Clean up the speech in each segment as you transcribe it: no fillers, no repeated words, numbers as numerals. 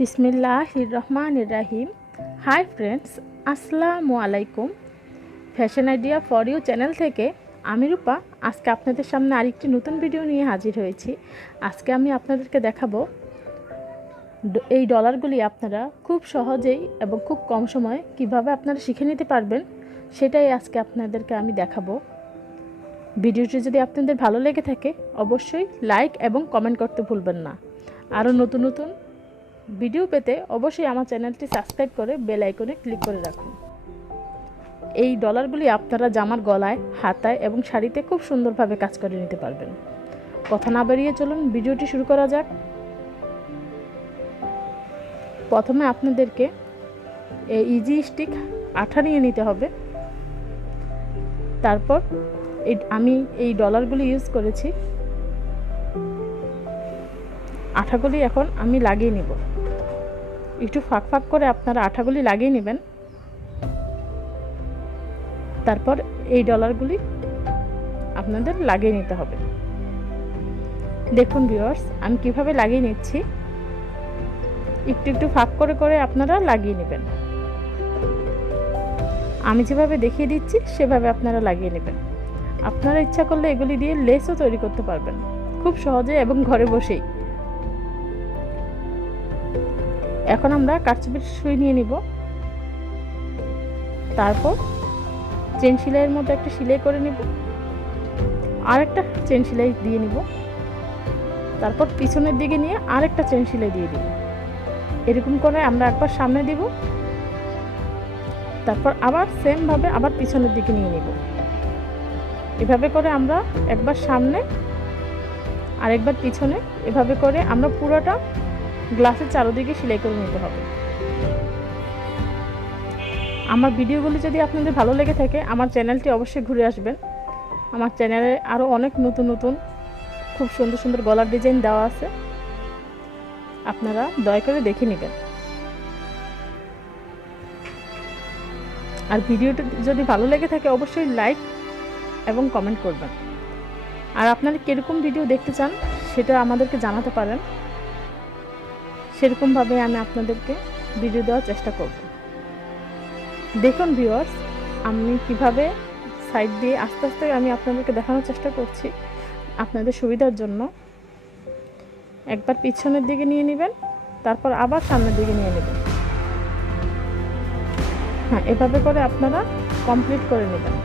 বিসমিল্লাহির রহমানির রাহিম। High friends, আসসালামু আলাইকুম। Fashion idea for you channel থেকে আমি রূপা আজকে আপনাদের সামনে আরেকটি নতুন ভিডিও নিয়ে হাজির হয়েছি। আজকে আমি আপনাদেরকে দেখাবো এই ডলারগুলি আপনারা খুব সহজেই এবং খুব কম সময়ে কিভাবে আপনারা শিখে নিতে পারবেন, সেটাই আজকে আপনাদেরকে আমি দেখাবো। ভিডিওটি যদি আপনাদের ভালো লেগে থাকে অবশ্যই লাইক এবং কমেন্ট করতে ভুলবেন না। আরও নতুন নতুন ভিডিও পেতে অবশ্যই আমার চ্যানেলটি সাবস্ক্রাইব করে বেল আইকনে ক্লিক করে রাখুন। এই ডলারগুলি আপনারা জামার গলায়, হাতায় এবং শাড়িতে খুব সুন্দরভাবে কাজ করে নিতে পারবেন। কথা না বাড়িয়ে চলুন ভিডিওটি শুরু করা যাক। প্রথমে আপনাদেরকে এই ইজি স্টিক আঠা নিয়ে নিতে হবে। তারপর আমি এই ডলারগুলি ইউজ করেছি, আঠাগুলি এখন আমি লাগিয়ে নিব। একটু ফাঁক ফাঁক করে আপনারা আঠাগুলি লাগিয়ে নেবেন। তারপর এই ডলারগুলি আপনাদের লাগিয়ে নিতে হবে। দেখুন ভিউয়ার্স, আমি কিভাবে লাগিয়ে নিচ্ছি। একটু একটু ফাঁক করে করে আপনারা লাগিয়ে নেবেন। আমি যেভাবে দেখিয়ে দিচ্ছি সেভাবে আপনারা লাগিয়ে নেবেন। আপনারা ইচ্ছা করলে এগুলি দিয়ে লেসও তৈরি করতে পারবেন খুব সহজে এবং ঘরে বসেই। এখন আমরা কারচুপির সুই নিয়ে নিব। তারপর চেন সেলাইয়ের মধ্যে একটা সেলাই করে নিব, আর একটা চেন সেলাই দিয়ে নিব। তারপর পিছনের দিকে নিয়ে আরেকটা চেন সেলাই দিয়ে দিব। এরকম করে আমরা একবার সামনে দিব, তারপর আবার সেম ভাবে আবার পিছনের দিকে নিয়ে নিব। এভাবে করে আমরা একবার সামনে আর একবার পিছনে, এভাবে করে আমরা পুরোটা গ্লাসের চারদিকে সেলাই করে নিতে হবে। আমার ভিডিওগুলি যদি আপনাদের ভালো লেগে থাকে আমার চ্যানেলটি অবশ্যই ঘুরে আসবেন। আমার চ্যানেলে আরও অনেক নতুন নতুন খুব সুন্দর সুন্দর গলার ডিজাইন দেওয়া আছে, আপনারা দয়া করে দেখে নেবেন। আর ভিডিওটি যদি ভালো লেগে থাকে অবশ্যই লাইক এবং কমেন্ট করবেন। আর আপনারা কীরকম ভিডিও দেখতে চান সেটা আমাদেরকে জানাতে পারেন, সেরকমভাবে আমি আপনাদেরকে ভিডিও দেওয়ার চেষ্টা করব। দেখুন ভিউয়ার্স, আমি কিভাবে সাইড দিয়ে আস্তে আস্তে আমি আপনাদেরকে দেখানোর চেষ্টা করছি আপনাদের সুবিধার জন্য। একবার পিছনের দিকে নিয়ে নেবেন, তারপর আবার সামনের দিকে নিয়ে নেবেন। হ্যাঁ, এভাবে করে আপনারা কমপ্লিট করে নেবেন।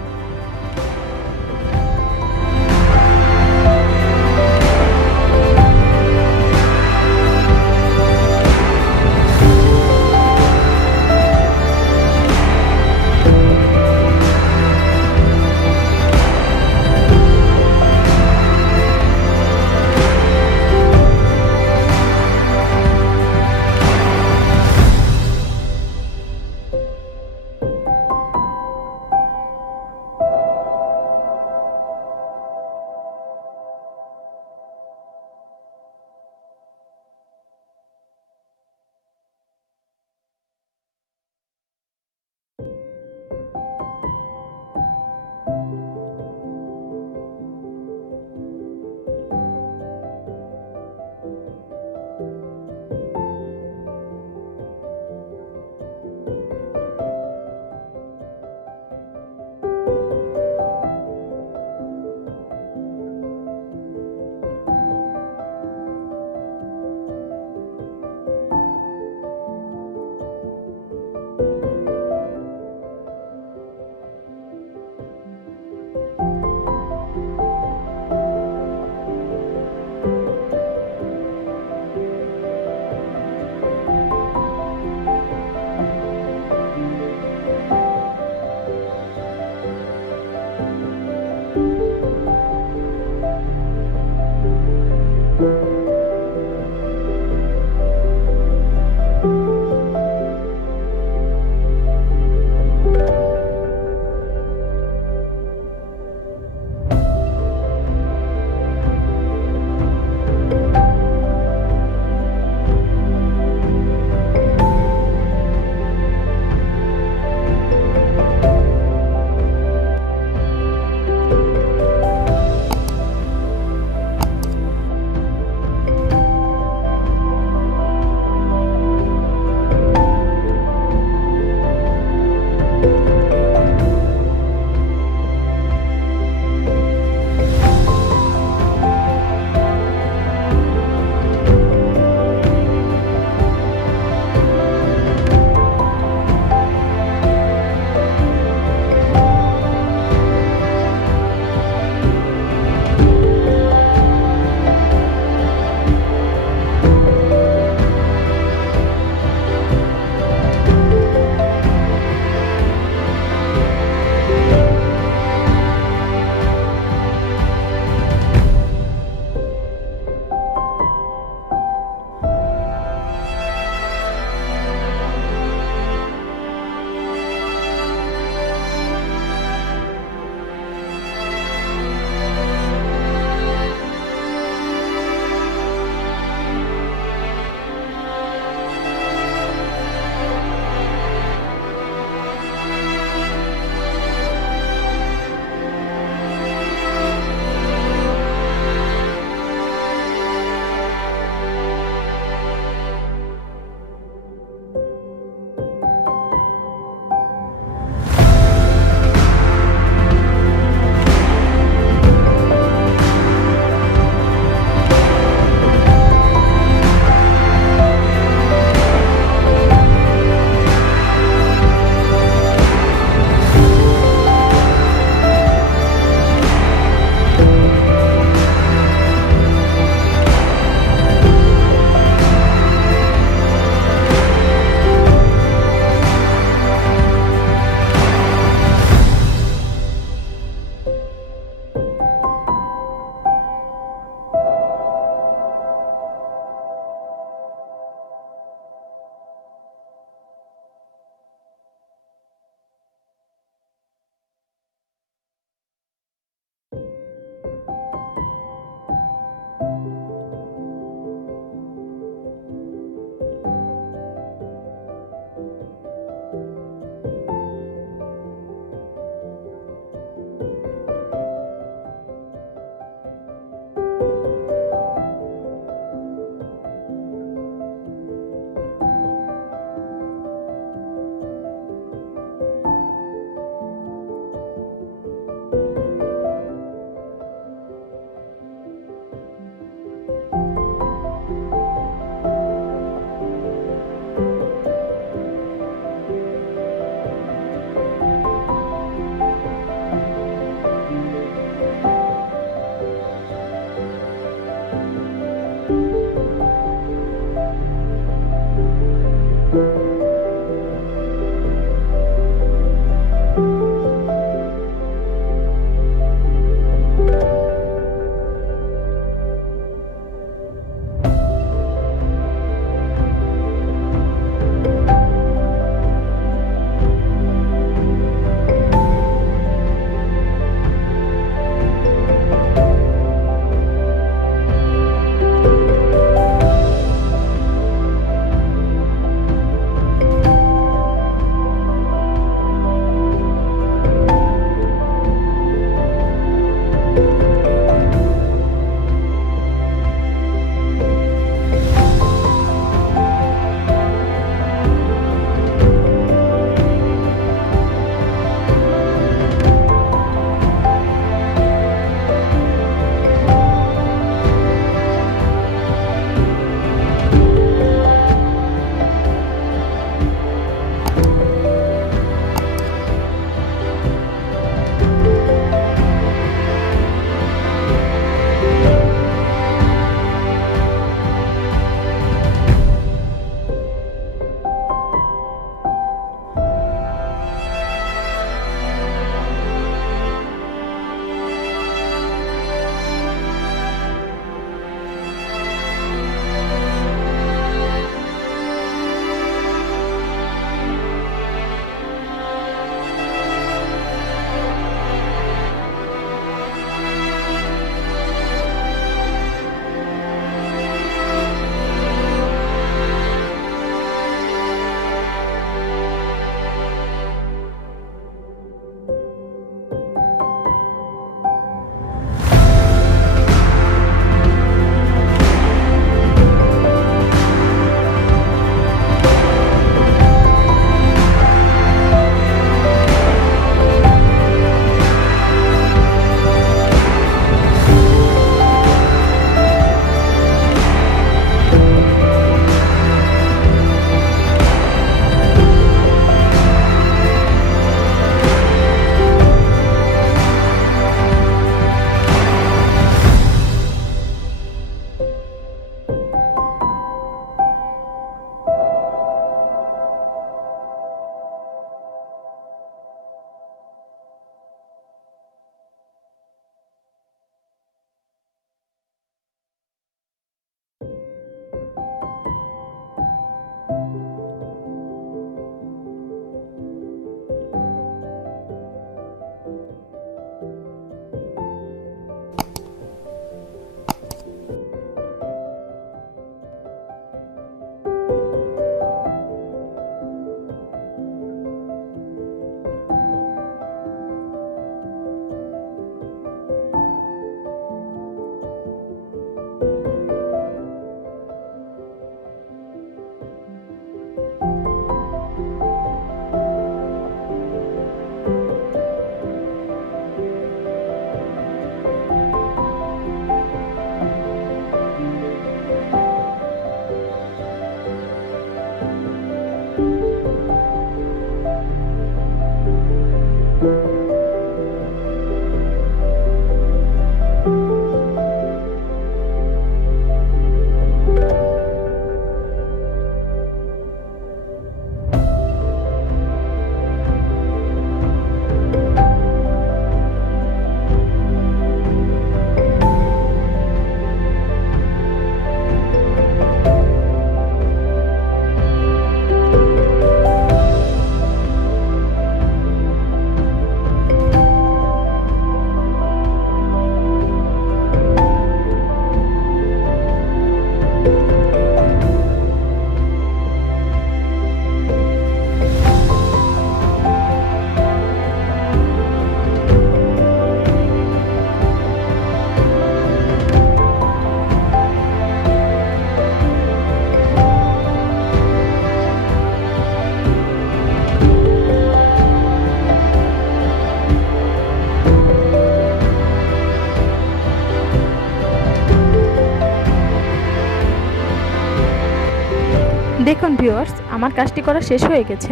দেখুন ভিউয়ার্স, আমার কাজটি করা শেষ হয়ে গেছে।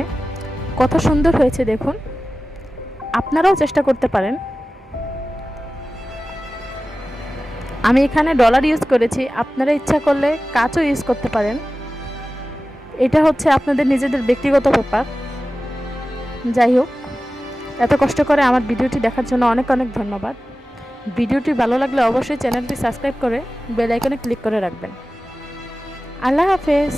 কত সুন্দর হয়েছে দেখুন। আপনারাও চেষ্টা করতে পারেন। আমি এখানে ডলার ইউজ করেছি, আপনারা ইচ্ছা করলে কাঁচও ইউজ করতে পারেন। এটা হচ্ছে আপনাদের নিজেদের ব্যক্তিগত ব্যাপার। যাই হোক, এত কষ্ট করে আমার ভিডিওটি দেখার জন্য অনেক অনেক ধন্যবাদ। ভিডিওটি ভালো লাগলে অবশ্যই চ্যানেলটি সাবস্ক্রাইব করে বেল আইকনে ক্লিক করে রাখবেন। আল্লাহ হাফেজ।